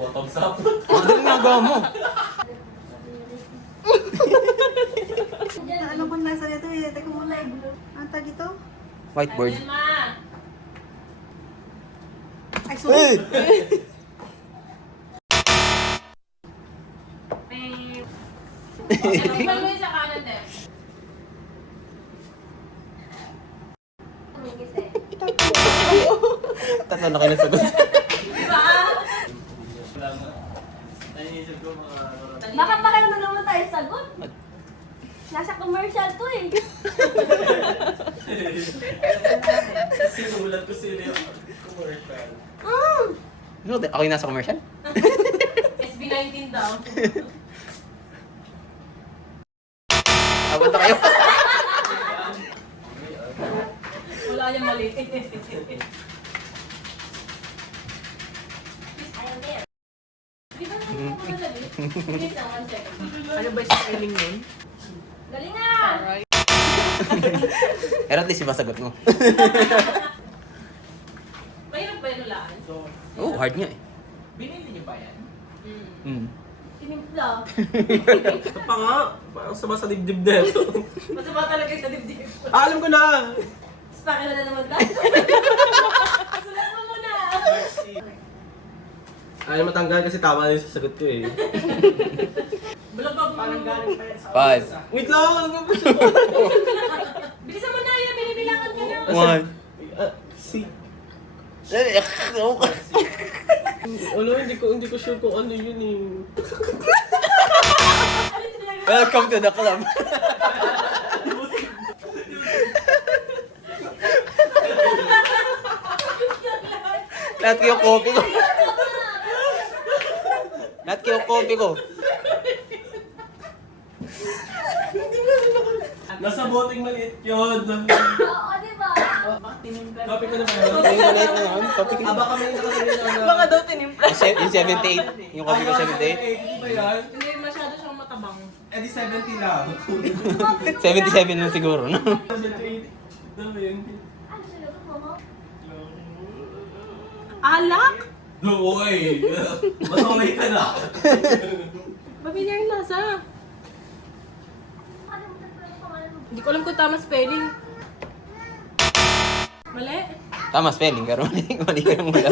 bottoms up. Ano yung ginagawa mo? Alam ko nasa nito eh. Teka muna eh. Ang tag ito? Whiteboard. Ay, sorry. Tingnan mo yung sa kanan din. Tatlo na kayo nasagot. Diba? Naisip ko mga... Baka pakiram na naman tayo sagot. Nasa commercial to eh. Sinulat ko sila yung commercial. Ano, ako yung nasa commercial? SB19 daw. Abot na kayo. Wala niyang mali. Di ba naman ako madali? Please na, 1 second. Ano ba yung spelling nun? Galing nga! Pero at least yung masagot mo. Mahirap ba yung hulaan? Oh, hard nga eh. Binili niyo ba yan? Hmm. Tinimpla. Ito pa nga. Parang sama sa dibdib na ito. Masama talaga yung sa dibdib. Alam ko na! Spake na naman tayo. Sulat mo muna. Ayaw matanggal kasi tama na yung sasagot ko eh. Bulog pa parang galing pa yan sa... 5, Wait lang! Ano ba siya? Bilisan mo na yan, binibilangan ka na. 1. Ano, hindi ko sure kung ano yun eh. Welcome to the club. Lahat kayo kopi ko. Lahat kayo kopi ko. Nasa boteng maliit yun. Oo, di ba? Copy ko na ba yun? Yung maliit na yun, kopi ko. Baka may nakalagay na ano. Baka daw tinimpla. Yung 78. Yung kopi ko 78. Hindi ba yan? Hindi masyado siyang matabang. Eh di 70 lang. 77 lang siguro, no? 78. Ano yun? Ano sinagot mo? Alak? No, oy! Masumay ka na. Mabili yung nasa. Hindi ko alam kung tama spelling. Mali? Tama spelling, pero mali ka mula.